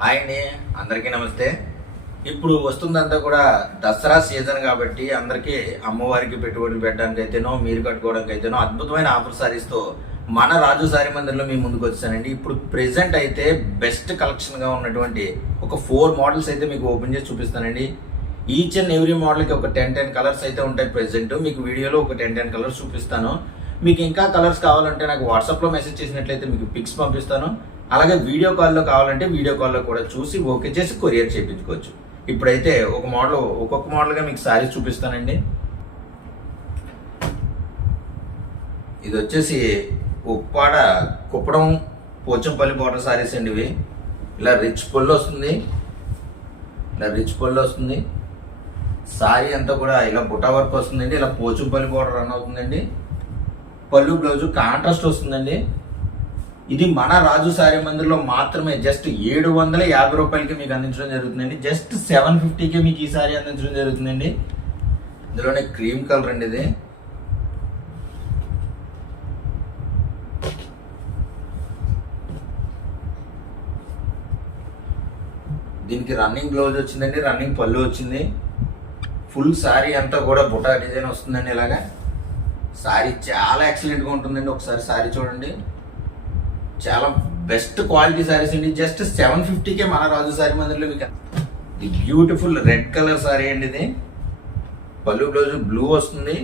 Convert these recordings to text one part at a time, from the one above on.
Hi అండి అందరికీ నమస్తే. ఇప్పుడు వస్తుందంతా కూడా దసరా సీజన్ కాబట్టి అందరికీ అమ్మవారికి పెట్టుబడి పెట్టడానికి అయితేనో మీరు కట్టుకోవడానికి అయితేనో అద్భుతమైన ఆఫర్ సారీస్తో మన రాజు సారీ మందిర్లో మీ ముందుకు వచ్చానండి. ఇప్పుడు ప్రెసెంట్ అయితే బెస్ట్ కలెక్షన్గా ఉన్నటువంటి ఒక ఫోర్ మోడల్స్ అయితే మీకు ఓపెన్ చేసి చూపిస్తానండి. ఈచ్ అండ్ ఎవ్రీ మోడల్కి ఒక టెన్ టెన్ కలర్స్ అయితే ఉంటాయి ప్రెసెంట్ మీకు వీడియోలో ఒక టెన్ టెన్ కలర్స్ చూపిస్తాను. మీకు ఇంకా కలర్స్ కావాలంటే నాకు వాట్సాప్లో మెసేజ్ చేసినట్లయితే మీకు పిక్స్ పంపిస్తాను. అలాగే వీడియో కాల్లో కావాలంటే వీడియో కాల్లో కూడా చూసి ఓకే చేసి కొరియర్ చేయించుకోవచ్చు. ఇప్పుడైతే ఒక మోడల్ ఒక్కొక్క మోడల్గా మీకు శారీస్ చూపిస్తానండి. ఇది వచ్చేసి ఉప్పాడ కుప్పడం పోచంపల్లి బోర్డర్ శారీస్ అండి ఇవి. ఇలా రిచ్ పొల్లు వస్తుంది. ఇలా రిచ్ పొల్లు వస్తుంది. సారీ అంతా కూడా ఇలా బుటా వర్క్ వస్తుందండి. ఇలా పోచంపల్లి బోర్డర్ రన్ అవుతుందండి. పళ్ళు బ్లౌజు కాంట్రాస్ట్ వస్తుందండి. ఇది మన రాజు సారీ మందిర్లో మాత్రమే. జస్ట్ ఏడు వందల యాభై రూపాయలకి మీకు అందించడం జరుగుతుందండి. జస్ట్ సెవెన్ ఫిఫ్టీకే మీకు ఈ సారీ అందించడం జరుగుతుందండి. ఇందులోనే క్రీమ్ కలర్ అండి ఇది. దీనికి రన్నింగ్ బ్లౌజ్ వచ్చిందండి రన్నింగ్ పళ్ళు వచ్చింది. ఫుల్ సారీ అంతా కూడా బుటా డిజైన్ వస్తుందండి ఇలాగా. సారీ చాలా ఎక్సలెంట్గా ఉంటుందండి. ఒకసారి సారీ చూడండి. చాలా బెస్ట్ క్వాలిటీ సారీస్ అండి. జస్ట్ సెవెన్ ఫిఫ్టీకే మన రాజు సారీ మందిర్లో మీకు ఇది బ్యూటిఫుల్ రెడ్ కలర్ సారీ అండి ఇది. పళ్ళు బ్లౌజ్ బ్లూ వస్తుంది.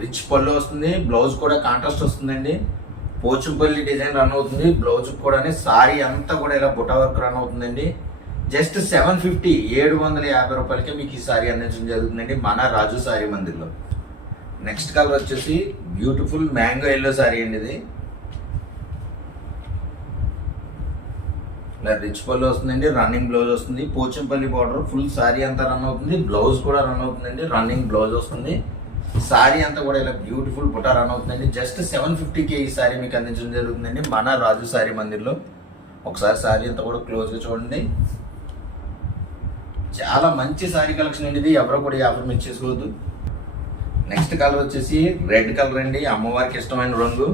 రిచ్ పళ్ళు వస్తుంది. బ్లౌజ్ కూడా కాంట్రాస్ట్ వస్తుందండి. పోచుపల్లి డిజైన్ రన్ అవుతుంది. బ్లౌజ్ కూడా సారీ అంతా కూడా ఇలా బుటా వర్క్ రన్ అవుతుందండి. జస్ట్ సెవెన్ ఫిఫ్టీ ఏడు వందల యాభై రూపాయలకే మీకు ఈ సారీ అందించడం జరుగుతుందండి మన రాజు సారీ మందిర్లో. నెక్స్ట్ కలర్ వచ్చేసి బ్యూటిఫుల్ మ్యాంగో ఎల్లో సారీ అండి ఇది. ఇలా రిచ్ పళ్ళు వస్తుందండి రన్నింగ్ బ్లౌజ్ వస్తుంది పోచంపల్లి బార్డర్ ఫుల్ శారీ అంతా రన్ అవుతుంది బ్లౌజ్ కూడా రన్ అవుతుందండి రన్నింగ్ బ్లౌజ్ వస్తుంది. శారీ అంతా కూడా ఇలా బ్యూటిఫుల్ బుటా రన్ అవుతుందండి. జస్ట్ సెవెన్ ఫిఫ్టీకి ఈ శారీ మీకు అందించడం జరుగుతుందండి మన రాజు సారీ మందిర్లో. ఒకసారి శారీ అంతా కూడా క్లోజ్గా చూడండి. చాలా మంచి శారీ కలెక్షన్ అండి ఇది ఎవరో కూడా ఈ ఆఫర్ మిస్ చేసుకోవద్దు. నెక్స్ట్ కలర్ వచ్చేసి రెడ్ కలర్ అండి అమ్మవారికి ఇష్టమైన రంగు.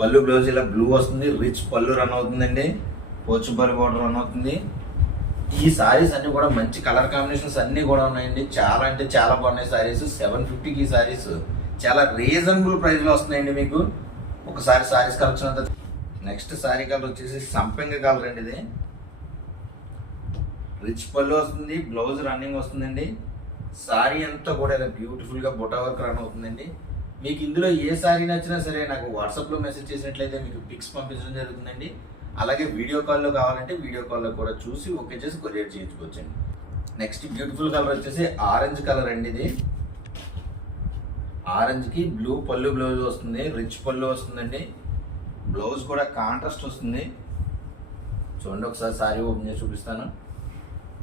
పళ్ళు బ్లౌజ్ ఇలా బ్లూ వస్తుంది రిచ్ పళ్ళు రన్ అవుతుందండి. పోచుపల్లి బార్డర్ రన్ అవుతుంది. ఈ సారీస్ అన్ని కూడా మంచి కలర్ కాంబినేషన్స్ అన్ని కూడా ఉన్నాయండి. చాలా అంటే చాలా బాగున్నాయి సారీస్ సెవెన్ ఫిఫ్టీకి ఈ సారీస్ చాలా రీజనబుల్ ప్రైస్లో వస్తున్నాయండి మీకు. ఒకసారి సారీస్ కలెక్షన్ అంతా నెక్స్ట్ సారీ కలర్ వచ్చేసి సంపెంగ కలర్ అండి ఇది. రిచ్ పళ్ళు వస్తుంది బ్లౌజ్ రన్నింగ్ వస్తుందండి. సారీ అంతా కూడా ఇలా బ్యూటిఫుల్గా బొటా వర్క్ రన్ అవుతుందండి. మీకు ఇందులో ఏ సారీ నచ్చినా సరే నాకు వాట్సాప్లో మెసేజ్ చేసినట్లయితే మీకు పిక్స్ పంపించడం జరుగుతుందండి. అలాగే వీడియో కాల్లో కావాలంటే వీడియో కాల్లో కూడా చూసి ఓకే చేసి కొరియర్ చేయించుకోవచ్చండి. నెక్స్ట్ బ్యూటిఫుల్ కలర్ వచ్చేసి ఆరెంజ్ కలర్ అండి ఇది. ఆరెంజ్కి బ్లూ పళ్ళు బ్లౌజ్ వస్తుంది రిచ్ పళ్ళు వస్తుందండి. బ్లౌజ్ కూడా కాంట్రాస్ట్ వస్తుంది. చూడండి ఒకసారి సారీ ఓపెన్ చేసి చూపిస్తాను.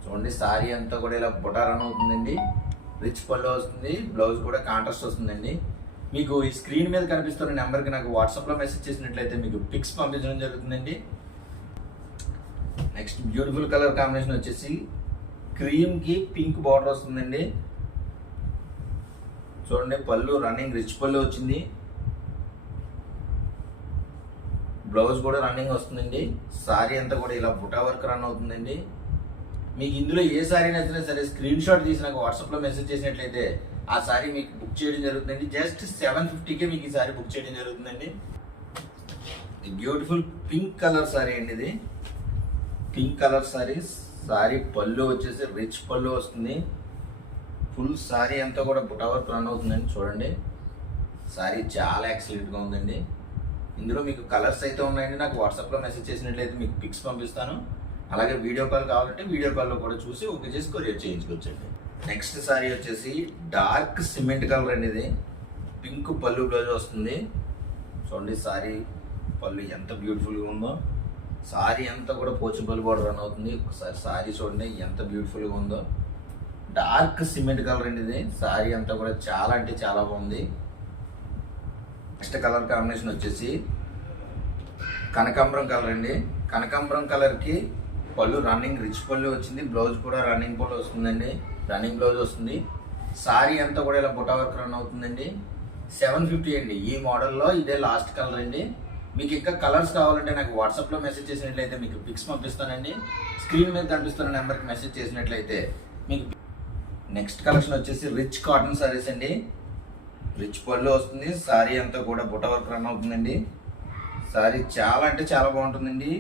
చూడండి సారీ అంతా కూడా ఇలా బుటారన్ అవుతుందండి. రిచ్ పళ్ళు వస్తుంది బ్లౌజ్ కూడా కాంట్రాస్ట్ వస్తుందండి. మీకు ఈ స్క్రీన్ మీద కనిపిస్తున్న నెంబర్కి నాకు వాట్సాప్లో మెసేజ్ చేసినట్లయితే మీకు పిక్స్ పంపించడం జరుగుతుందండి. నెక్స్ట్ బ్యూటిఫుల్ కలర్ కాంబినేషన్ వచ్చేసి క్రీమ్కి పింక్ బార్డర్ వస్తుందండి. చూడండి పళ్ళు రన్నింగ్ రిచ్ పళ్ళు వచ్చింది. బ్లౌజ్ కూడా రన్నింగ్ వస్తుందండి. సారీ అంతా కూడా ఇలా బుటా వర్క్ రన్ అవుతుందండి. మీకు ఇందులో ఏ సారీ నచ్చినా సరే స్క్రీన్ షాట్ తీసి నాకు వాట్సాప్లో మెసేజ్ చేసినట్లయితే ఆ సారీ మీకు బుక్ చేయడం జరుగుతుందండి. జస్ట్ సెవెన్ ఫిఫ్టీకే మీకు ఈ సారీ బుక్ చేయడం జరుగుతుందండి. బ్యూటిఫుల్ పింక్ కలర్ సారీ అండి ఇది. Pink colour sorry. సారీ పళ్ళు వచ్చేసి రిచ్ పళ్ళు వస్తుంది. ఫుల్ సారీ అంతా కూడా బుటావర్క్ రన్ అవుతుందండి. చూడండి. సారీ చాలా ఎక్సలెంట్గా ఉందండి. ఇందులో మీకు కలర్స్ అయితే ఉన్నాయండి. నాకు వాట్సాప్లో మెసేజ్ చేసినట్లయితే మీకు పిక్స్ పంపిస్తాను. అలాగే వీడియో కాల్ కావాలంటే వీడియో కాల్లో కూడా చూసి ఓకే చేసి కొరియర్ చేయించుకోవచ్చండి. నెక్స్ట్ సారీ వచ్చేసి డార్క్ సిమెంట్ కలర్ అండి ఇది. పింక్ పళ్ళు బ్లౌజ్ వస్తుంది. చూడండి సారీ పళ్ళు ఎంత బ్యూటిఫుల్గా ఉందో. సారీ అంతా కూడా పోచుపల్లి బోర్డర్ రన్ అవుతుంది. ఒకసారి సారీ చూడండి ఎంత బ్యూటిఫుల్గా ఉందో. డార్క్ సిమెంట్ కలర్ అండి ఇది. సారీ అంతా కూడా చాలా అంటే చాలా బాగుంది. నెక్స్ట్ కలర్ కాంబినేషన్ వచ్చేసి కనకాంబరం కలర్ అండి. కనకాంబరం కలర్కి పళ్ళు రన్నింగ్ రిచ్ పళ్ళు వచ్చింది. బ్లౌజ్ కూడా రన్నింగ్ పళ్ళు వస్తుందండి. రన్నింగ్ బ్లౌజ్ వస్తుంది. సారీ అంతా కూడా ఇలా బుటా వర్క్ రన్ అవుతుందండి. సెవెన్ ఫిఫ్టీ అండి. ఈ మోడల్లో ఇదే లాస్ట్ కలర్ అండి. మీకు ఇంకా కలర్స్ కావాలంటే నాకు వాట్సాప్లో మెసేజ్ చేసినట్లయితే మీకు పిక్స్ పంపిస్తానండి. స్క్రీన్ మీద కనిపిస్తున్న నెంబర్కి మెసేజ్ చేసినట్లయితే మీకు నెక్స్ట్ కలెక్షన్ వచ్చేసి రిచ్ కాటన్ సారీస్ అండి. రిచ్ పళ్ళు వస్తుంది. సారీ అంతా కూడా బుట్ట వర్క్ రన్ అవుతుందండి. సారీ చాలా అంటే చాలా బాగుంటుందండి.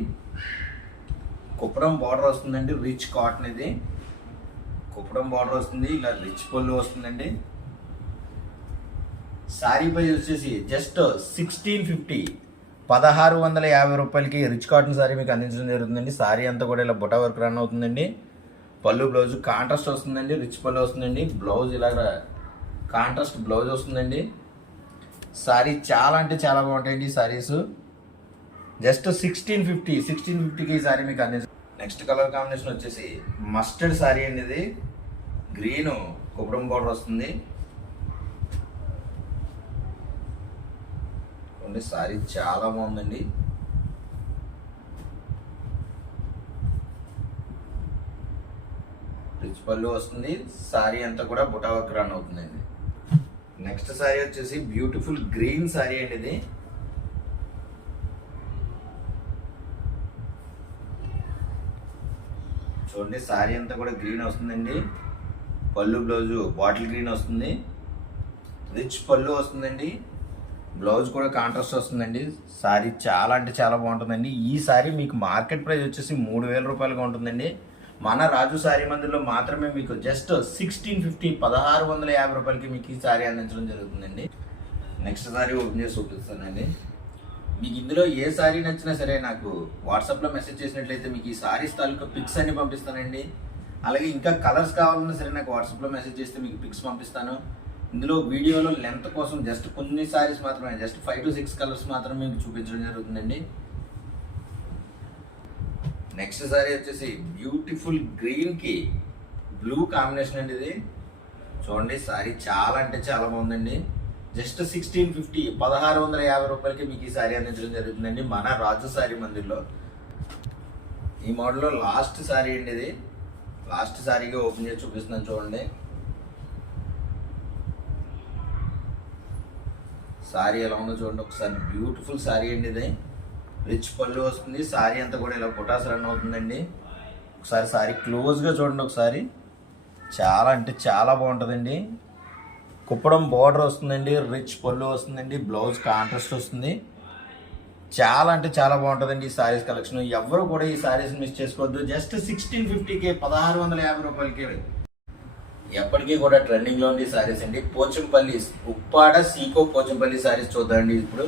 కుప్పడం బార్డర్ వస్తుందండి. రిచ్ కాటన్ ఇది. కుప్పడం బార్డర్ వస్తుంది ఇలా రిచ్ పళ్ళు వస్తుందండి. శారీ ప్రైస్ వచ్చేసి జస్ట్ సిక్స్టీన్ ఫిఫ్టీ పదహారు వందల యాభై రూపాయలకి రిచ్ కాటన్ శారీ మీకు అందించడం జరుగుతుందండి. శారీ అంతా కూడా ఇలా బుట్ట వర్క్ రన్ అవుతుందండి. పళ్ళు బ్లౌజ్ కాంట్రాస్ట్ వస్తుందండి రిచ్ పళ్ళు వస్తుందండి. బ్లౌజ్ ఇలాగ కాంట్రాస్ట్ బ్లౌజ్ వస్తుందండి. శారీ చాలా అంటే చాలా బాగుంటాయండి saris just sixteen fifty sixteen ఫిఫ్టీకి ఈ సారీ మీకు అందించ నెక్స్ట్ కలర్ కాంబినేషన్ వచ్చేసి మస్టర్డ్ శారీ అండి ఇది. గ్రీన్ కుప్పడం బోర్డర్ వస్తుంది. చూడండి సారీ చాలా బాగుందండి. రిచ్ పళ్ళు వస్తుంది. సారీ అంతా కూడా బుటా వర్క్ రన్ అవుతుందండి. నెక్స్ట్ సారీ వచ్చేసి బ్యూటిఫుల్ గ్రీన్ సారీ అండి ఇది. చూడండి సారీ అంతా కూడా గ్రీన్ వస్తుందండి. పళ్ళు బ్లౌజు బాటిల్ గ్రీన్ వస్తుంది. రిచ్ పళ్ళు వస్తుందండి. బ్లౌజ్ కూడా కాంట్రాస్ట్ వస్తుందండి. సారీ చాలా అంటే చాలా బాగుంటుందండి. ఈ సారీ మీకు మార్కెట్ ప్రైస్ వచ్చేసి మూడు వేల రూపాయలుగా ఉంటుందండి. మన రాజు సారీ మందిలో మాత్రమే మీకు జస్ట్ సిక్స్టీన్ ఫిఫ్టీ పదహారు వందల యాభై రూపాయలకి మీకు ఈ సారీ అందించడం జరుగుతుందండి. నెక్స్ట్ సారీ ఓపెన్ చేసి చూపిస్తానండి. మీకు ఇందులో ఏ సారీ నచ్చినా సరే నాకు వాట్సాప్లో మెసేజ్ చేసినట్లయితే మీకు ఈ సారీస్ తాలూకా పిక్స్ అన్ని పంపిస్తానండి. అలాగే ఇంకా కలర్స్ కావాలన్నా సరే నాకు వాట్సాప్లో మెసేజ్ చేస్తే మీకు పిక్స్ పంపిస్తాను. ఇందులో వీడియోలో లెంత్ కోసం జస్ట్ కొన్ని సారీస్ మాత్రమే just five to six colours మాత్రమే మీకు చూపించడం జరుగుతుందండి. నెక్స్ట్ సారీ వచ్చేసి బ్యూటిఫుల్ గ్రీన్కి బ్లూ కాంబినేషన్ అండి ఇది. చూడండి సారీ చాలా అంటే చాలా బాగుందండి. జస్ట్ సిక్స్టీన్ ఫిఫ్టీ పదహారు వందల యాభై రూపాయలకి మీకు ఈ సారీ అందించడం జరుగుతుందండి మన రాజు సారీ మందిర్లో. ఈ మోడల్లో లాస్ట్ సారీ అండి ఇది. లాస్ట్ సారీగా ఓపెన్ చేసి చూపిస్తున్నాను చూడండి. సారీ ఎలా ఉందో చూడండి. ఒకసారి బ్యూటిఫుల్ సారీ అండి ఇది. రిచ్ పళ్ళు వస్తుంది. సారీ అంతా కూడా ఇలా పొటాస్ రన్ అవుతుందండి. ఒకసారి సారీ క్లోజ్గా చూడండి ఒకసారి. చాలా అంటే చాలా బాగుంటుందండి. కుప్పడం బార్డర్ వస్తుందండి. రిచ్ పళ్ళు వస్తుందండి. బ్లౌజ్ కాంట్రాస్ట్ వస్తుంది. చాలా అంటే చాలా బాగుంటుందండి ఈ సారీస్ కలెక్షన్ ఎవరు కూడా ఈ సారీస్ మిస్ చేసుకోవద్దు. జస్ట్ సిక్స్టీన్ ఫిఫ్టీకే పదహారు వందల యాభై రూపాయలకి ఎప్పటికీ కూడా ట్రెండింగ్లో ఉంది సారీస్ అండి. పోచంపల్లి ఉప్పాడ సీకో పోచంపల్లి సారీస్ చూద్దామండి ఇప్పుడు.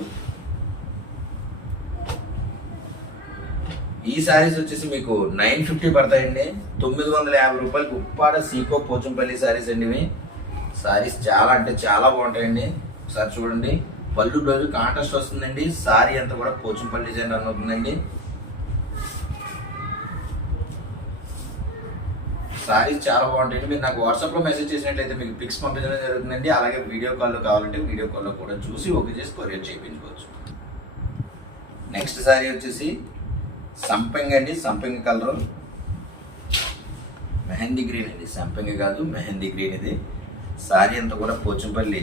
ఈ సారీస్ వచ్చేసి మీకు నైన్ ఫిఫ్టీ పడతాయండి. తొమ్మిది వందల యాభై రూపాయలకి ఉప్పాడ సీకో పోచంపల్లి సారీస్ అండి ఇవి. సారీస్ చాలా అంటే చాలా బాగుంటాయండి. ఒకసారి చూడండి. పళ్ళు రోజు కాంట్రాస్ట్ వస్తుందండి. సారీ అంతా కూడా పోచంపల్లి డిజైన్ రన్ అవుతుందండి సారీస్ చాలా బాగుంటాయండి. మీరు నాకు వాట్సాప్లో మెసేజ్ చేసినట్లయితే మీకు పిక్స్ పంపించడం జరుగుతుందండి. అలాగే వీడియో కాల్లో కావాలంటే వీడియో కాల్లో కూడా చూసి ఓకే చేసి కొరియర్ చేయించుకోవచ్చు. నెక్స్ట్ సారీ వచ్చేసి సంపెంగ్ అండి. సంపెంగ్ కలరు. మెహందీ గ్రీన్ అండి. సంపెంగ్ కాదు మెహందీ గ్రీన్ ఇది. సారీ అంతా కూడా పోచంపల్లి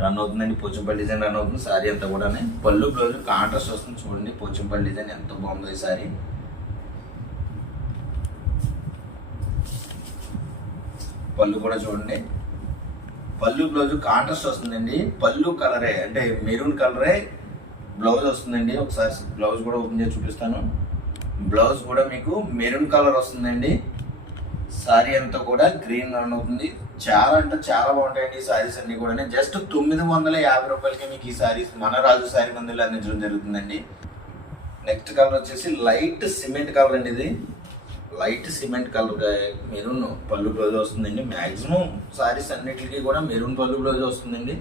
రన్ అవుతుందండి పోచంపల్లి డిజైన్ రన్ అవుతుంది. సారీ అంతా కూడా పళ్ళు బ్లౌజ్ కాంట్రాస్ట్ వస్తుంది చూడండి. పోచంపల్లి డిజైన్ ఎంత బాగుందో ఈ సారీ. పళ్ళు కూడా చూడండి. పళ్ళు బ్లౌజ్ కాంట్రాస్ట్ వస్తుందండి. పళ్ళు కలరే అంటే మెరూన్ కలరే బ్లౌజ్ వస్తుందండి. ఒకసారి బ్లౌజ్ కూడా ఓపెన్ చేసి చూపిస్తాను. బ్లౌజ్ కూడా మీకు మెరూన్ కలర్ వస్తుందండి. సారీ అంతా కూడా గ్రీన్ రన్ అవుతుంది. చాలా అంటే చాలా బాగుంటాయండి ఈ సారీస్ అన్ని కూడా జస్ట్ తొమ్మిది వందల యాభై రూపాయలకి మీకు ఈ సారీస్ మన రాజు సారీ మందులు అందించడం జరుగుతుందండి. నెక్స్ట్ కలర్ వచ్చేసి లైట్ సిమెంట్ కలర్ అండి ఇది. లైట్ సిమెంట్ కలర్ మెరూన్ పళ్ళు బ్లౌజ్ వస్తుందండి. మ్యాక్సిమం సారీస్ అన్నిటికీ కూడా మెరూన్ పళ్ళు బ్లౌజ్ వస్తుందండి.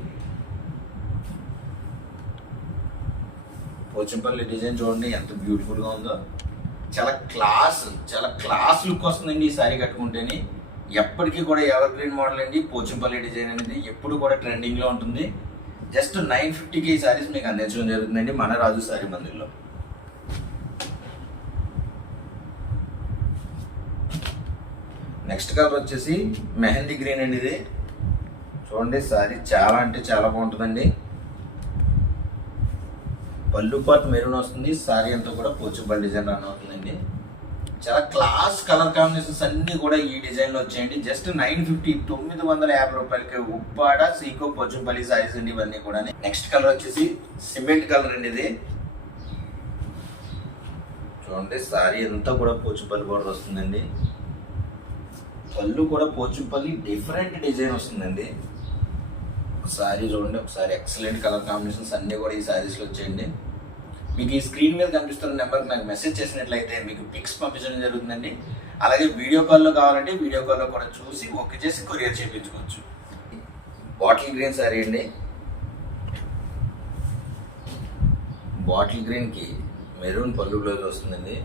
పోచంపల్లి డిజైన్ చూడండి ఎంత బ్యూటిఫుల్గా ఉందో. చాలా క్లాస్ చాలా క్లాస్ లుక్ వస్తుందండి ఈ సారీ కట్టుకుంటేనే. ఎప్పటికీ కూడా ఎవర్ గ్రీన్ మోడల్ అండి పోచంపల్లి డిజైన్ అనేది ఎప్పుడు కూడా ట్రెండింగ్లో ఉంటుంది. జస్ట్ నైన్ ఫిఫ్టీకి ఈ శారీస్ మీకు అందించడం జరుగుతుందండి మన రాజు సారీ మందిర్లో. నెక్స్ట్ కలర్ వచ్చేసి మెహందీ గ్రీన్ అండి ఇది. చూడండి సారీ చాలా అంటే చాలా బాగుంటుందండి. పళ్ళు పాటు మెరూన్ వస్తుంది శారీ అంతా కూడా పోచుపల్లి డిజైన్ రన్ అవుతుందండి చాలా క్లాస్ కలర్ కాంబినేషన్స్ అన్ని కూడా ఈ డిజైన్లో వచ్చాయండి. జస్ట్ నైన్ ఫిఫ్టీ తొమ్మిది వందల యాభై రూపాయలకి ఉప్పాడ సీకో పొచ్చుపల్లి సారీస్ అండి ఇవన్నీ కూడా. నెక్స్ట్ కలర్ వచ్చేసి సిమెంట్ కలర్ అండి ఇది. చూడండి సారీ అంతా కూడా పోచుపల్లి బోర్డర్ వస్తుందండి. పళ్ళు కూడా పోచుపల్లి డిఫరెంట్ డిజైన్ వస్తుందండి. సారీ చూడండి ఒకసారి ఎక్సలెంట్ కలర్ కాంబినేషన్స్ అన్నీ కూడా ఈ సారీస్లో వచ్చేయండి. మీకు ఈ స్క్రీన్ మీద కనిపిస్తున్న నెంబర్కి నాకు మెసేజ్ చేసినట్లయితే మీకు పిక్స్ పంపించడం జరుగుతుందండి. అలాగే వీడియో కాల్లో కావాలంటే వీడియో కాల్లో కూడా చూసి ఓకే చేసి కొరియర్ చేయించుకోవచ్చు. బాటిల్ గ్రీన్ సారీ అండి. బాటిల్ గ్రీన్కి మెరూన్ పళ్ళు బ్లౌజ్ వస్తుందండి.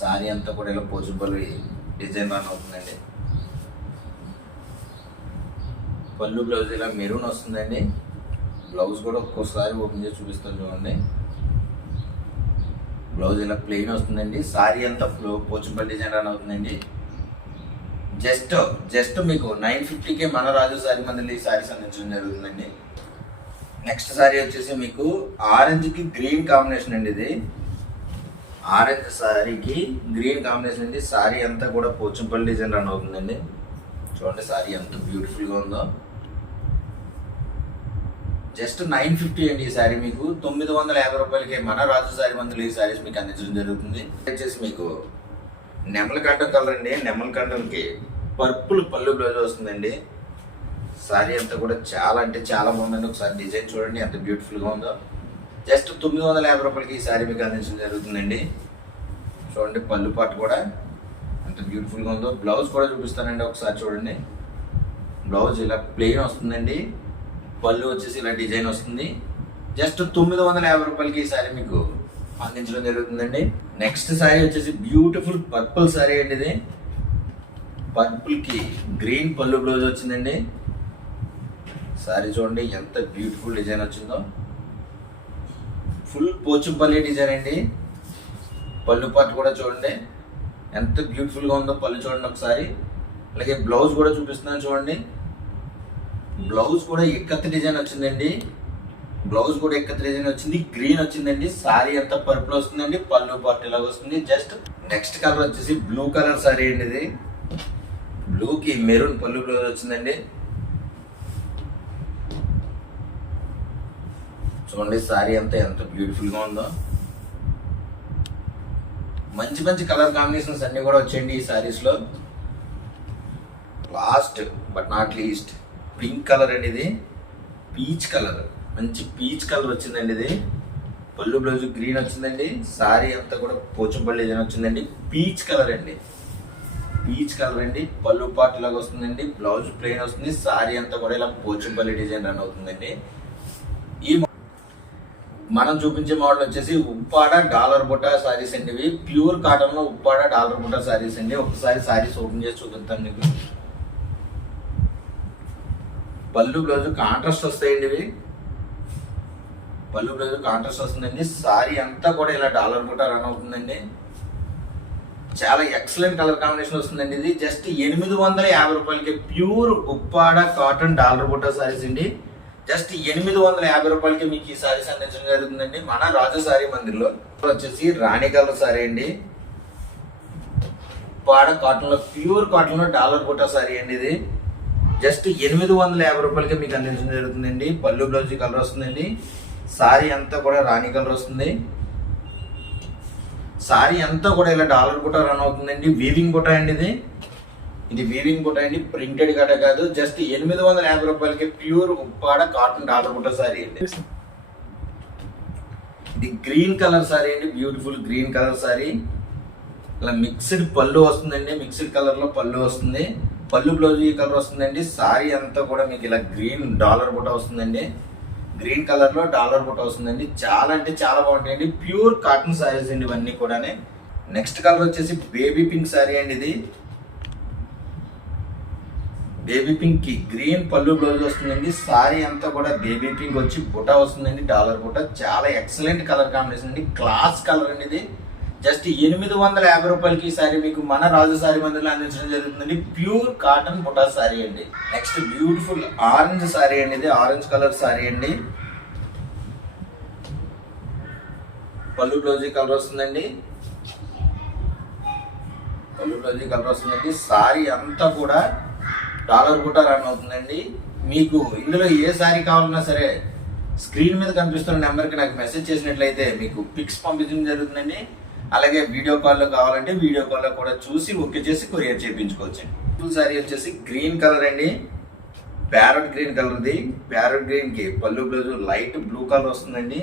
సారీ అంతా కూడా ఇలా పోచుపల్లి డిజైన్ రన్ అవుతుందండి పళ్ళు బ్లౌజ్ ఇలా మెరూన్ వస్తుందండి. బ్లౌజ్ కూడా ఒక్కోసారి ఓపెన్ చేసి చూపిస్తాను చూడండి. బ్లౌజ్ ఇలా ప్లెయిన్ వస్తుందండి. సారీ అంతా ఫ్లో- డిజైన్ రన్ అవుతుందండి జస్ట్ జస్ట్ మీకు నైన్ ఫిఫ్టీకే మన రాజు సారీ మందిలో ఈ సారీస్ అందించడం జరుగుతుందండి. నెక్స్ట్ సారీ వచ్చేసి మీకు ఆరెంజ్కి గ్రీన్ కాంబినేషన్ అండి ఇది. ఆరెంజ్ సారీకి గ్రీన్ కాంబినేషన్ అండి. సారీ అంతా కూడా పోచంపల్లి డిజైన్ రన్ అవుతుందండి చూడండి సారీ ఎంత బ్యూటిఫుల్గా ఉందో. జస్ట్ నైన్ ఫిఫ్టీ అండి ఈ శారీ మీకు. తొమ్మిది వందల యాభై రూపాయలకి మన రాజు సారీ మందులు ఈ శారీస్ మీకు అందించడం జరుగుతుంది. వచ్చేసి మీకు నెమల కంఠం కలర్ అండి. నెమల కంఠంకి పర్పుల్ పళ్ళు బ్లౌజ్ వస్తుందండి. శారీ అంతా కూడా చాలా అంటే చాలా బాగుందండి. ఒకసారి డిజైన్ చూడండి ఎంత బ్యూటిఫుల్గా ఉందో. జస్ట్ తొమ్మిది వందల యాభై రూపాయలకి ఈ శారీ మీకు అందించడం జరుగుతుందండి. చూడండి పళ్ళు పాటు కూడా ఎంత బ్యూటిఫుల్గా ఉందో. బ్లౌజ్ కూడా చూపిస్తానండి ఒకసారి చూడండి. బ్లౌజ్ ఇలా ప్లెయిన్ వస్తుందండి. పళ్ళు వచ్చేసి ఇలా డిజైన్ వస్తుంది. జస్ట్ తొమ్మిది వందల యాభై రూపాయలకి ఈ సారీ మీకు అందించడం జరుగుతుందండి. నెక్స్ట్ సారీ వచ్చేసి బ్యూటిఫుల్ పర్పుల్ సారీ అండి ఇది. పర్పుల్కి గ్రీన్ పళ్ళు బ్లౌజ్ వచ్చిందండి. సారీ చూడండి ఎంత బ్యూటిఫుల్ డిజైన్ వచ్చిందో. ఫుల్ పోచుపల్లి డిజైన్ అండి. పళ్ళు పాటు కూడా చూడండి ఎంత బ్యూటిఫుల్గా ఉందో పళ్ళు చూడండి ఒకసారి. అలాగే బ్లౌజ్ కూడా చూపిస్తున్నాను చూడండి. బ్లౌజ్ కూడా ఎక్కత్ డిజైన్ వచ్చిందండి. బ్లౌజ్ కూడా ఎక్కత్ డిజైన్ వచ్చింది. గ్రీన్ వచ్చిందండి. సారీ అంతా పర్పుల్ వస్తుందండి. పళ్ళు పాటు ఇలాగ వస్తుంది. జస్ట్ నెక్స్ట్ కలర్ వచ్చేసి బ్లూ కలర్ సారీ అండి ఇది. బ్లూకి మెరూన్ పళ్ళు బ్లౌజ్ వచ్చిందండి. చూడండి సారీ అంతా ఎంత బ్యూటిఫుల్గా ఉందో. మంచి మంచి కలర్ కాంబినేషన్స్ అన్నీ కూడా వచ్చాయండి ఈ సారీస్లో. Last but not least. Pink colour అండి ఇది. Peach colour. మంచి పీచ్ కలర్ వచ్చిందండి ఇది. పళ్ళు బ్లౌజ్ గ్రీన్ వచ్చిందండి. సారీ అంతా కూడా పోచంపల్లి డిజైన్ వచ్చిందండి. పీచ్ కలర్ అండి. పీచ్ కలర్ అండి. పళ్ళు పాటు లాగా వస్తుందండి. బ్లౌజ్ ప్లెయిన్ వస్తుంది. సారీ అంతా కూడా ఇలా పోచంపల్లి డిజైన్ రన్ అవుతుందండి. ఈ మనం చూపించే మోడల్ వచ్చేసి ఉప్పాడ డాలర్ బుట్ట సారీస్ అండి ఇవి. ప్యూర్ కాటన్లో ఉప్పాడ డాలర్ బుట్ట సారీస్ అండి. ఒకసారి సారీస్ ఓపెన్ చేసి చూపిస్తాను మీకు. పళ్ళు బ్లౌజ్ కాంట్రాస్ట్ వస్తాయండి ఇవి. పళ్ళు బ్లౌజ్ కాంట్రాస్ట్ వస్తుందండి. సారీ అంతా కూడా ఇలా డాలర్ బుట్ట రన్ అవుతుందండి. చాలా ఎక్సలెంట్ కలర్ కాంబినేషన్ వస్తుందండి ఇది. జస్ట్ ఎనిమిది వందల యాభై రూపాయలకి ప్యూర్ ఉప్పాడ కాటన్ డాలర్ బుట్ట సారీస్ అండి. జస్ట్ ఎనిమిది వందల యాభై రూపాయలకి మీకు ఈ సారీస్ అందించడం జరుగుతుందండి. మన రాజు సారీ మందిర్లో వచ్చేసి రాణి కలర్ సారీ అండి. ఉప్పాడ కాటన్లో ప్యూర్ కాటన్లో డాలర్ బుట్ట సారీ అండి ఇది. జస్ట్ ఎనిమిది వందల యాభై రూపాయలకి మీకు అందించడం జరుగుతుందండి. పళ్ళు బ్లౌజ్ కలర్ వస్తుందండి. సారీ అంతా కూడా రాణి కలర్ వస్తుంది. సారీ అంతా కూడా ఇలా డాలర్ బుట్ట రన్ అవుతుందండి. వీవింగ్ బుట్ట అండి ఇది. ఇది వీవింగ్ బుట్ట అండి. ప్రింటెడ్ గట కాదు. జస్ట్ ఎనిమిది వందల యాభై రూపాయలకి ప్యూర్ ఉప్పాడ కాటన్ డాలర్ బుట్ట సారీ అండి. ఇది గ్రీన్ కలర్ సారీ అండి. Beautiful green colour sari. ఇలా మిక్స్డ్ పళ్ళు వస్తుందండి. మిక్స్డ్ కలర్లో పళ్ళు వస్తుంది. పళ్ళు బ్లౌజ్ ఈ కలర్ వస్తుందండి? సారీ అంతా కూడా మీకు ఇలా గ్రీన్ డాలర్ బుట్ట వస్తుందండి. గ్రీన్ కలర్లో డాలర్ బుట్ట వస్తుందండి. చాలా అంటే చాలా బాగుంటాయండి. ప్యూర్ కాటన్ సారీస్ అండి ఇవన్నీ కూడా నెక్స్ట్ కలర్ వచ్చేసి బేబీ పింక్ సారీ అండి ఇది. బేబీ పింక్కి గ్రీన్ పళ్ళు బ్లౌజ్ వస్తుందండి. సారీ అంతా కూడా బేబీ పింక్ వచ్చి బుట్ట వస్తుందండి డాలర్ బుట్ట. చాలా ఎక్సలెంట్ కలర్ కాంబినేషన్ అండి. క్లాస్ కలర్ అండి ఇది. జస్ట్ ఎనిమిది వందల యాభై రూపాయలకి ఈ సారీ మీకు మన రాజు సారీ మందిలో అందించడం జరుగుతుందండి. ప్యూర్ కాటన్ బుటా సారీ అండి. నెక్స్ట్ బ్యూటిఫుల్ ఆరెంజ్ సారీ అండి ఇది. ఆరెంజ్ కలర్ సారీ అండి. పళ్ళు బ్లౌజీ కలర్ వస్తుందండి. పళ్ళు బ్లౌజీ కలర్ వస్తుందండి. సారీ అంతా కూడా డాలర్ కూడా రన్ అవుతుందండి. మీకు ఇందులో ఏ సారీ కావాలన్నా సరే స్క్రీన్ మీద కనిపిస్తున్న నెంబర్కి నాకు మెసేజ్ చేసినట్లయితే మీకు పిక్స్ పంపించడం జరుగుతుందండి. అలాగే వీడియో కాల్లో కావాలంటే వీడియో కాల్లో కూడా చూసి ఓకే చేసి కొరియర్ చేయించుకోవచ్చు. ఫుల్ శారీ వచ్చేసి గ్రీన్ కలర్ అండి. ప్యారట్ గ్రీన్ కలర్ది ప్యారెట్ గ్రీన్కి పళ్ళు బ్లౌజ్ లైట్ బ్లూ కలర్ వస్తుందండి.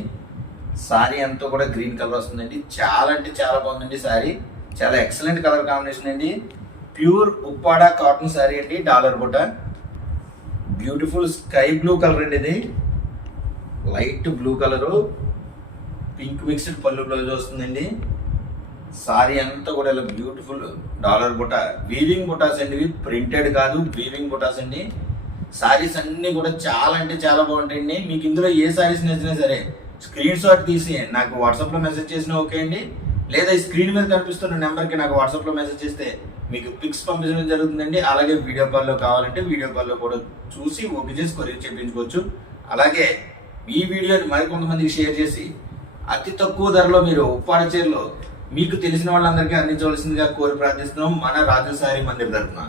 శారీ అంతా కూడా గ్రీన్ కలర్ వస్తుందండి. చాలా అంటే చాలా బాగుందండి శారీ చాలా ఎక్సలెంట్ కలర్ కాంబినేషన్ అండి. ప్యూర్ ఉప్పాడా కాటన్ శారీ అండి డాలర్ బుట్ట. బ్యూటిఫుల్ స్కై బ్లూ కలర్ అండి ఇది. Light blue colour pink mixed పళ్ళు బ్లౌజ్ వస్తుందండి. సారీ అంతా కూడా ఇలా బ్యూటిఫుల్ డాలర్ బుట్ట వీవింగ్ బుటాస్ అండి ఇవి ప్రింటెడ్ కాదు వీవింగ్ బుటాస్ అండి. సారీస్ అన్ని కూడా చాలా అంటే చాలా బాగుంటాయండి మీకు ఇందులో ఏ సారీస్ నచ్చినా సరే స్క్రీన్ షాట్ తీసి నాకు వాట్సాప్లో మెసేజ్ చేసినా ఓకే అండి. లేదా ఈ స్క్రీన్ మీద కనిపిస్తున్న నెంబర్కి నాకు వాట్సాప్లో మెసేజ్ చేస్తే మీకు పిక్స్ పంపించడం జరుగుతుందండి. అలాగే వీడియో కాల్లో కావాలంటే వీడియో కాల్లో కూడా చూసి ఓకే చేసి కొరియర్ చేయించుకోవచ్చు. అలాగే ఈ వీడియోని మరికొంతమందికి షేర్ చేసి అతి తక్కువ ధరలో మీరు ఉప్పాడ చీరలో మీకు తెలిసిన వాళ్ళందరికీ అందించవలసిందిగా కోరి ప్రార్థిస్తున్నాం మన రాజసారి మందిర్ తరఫున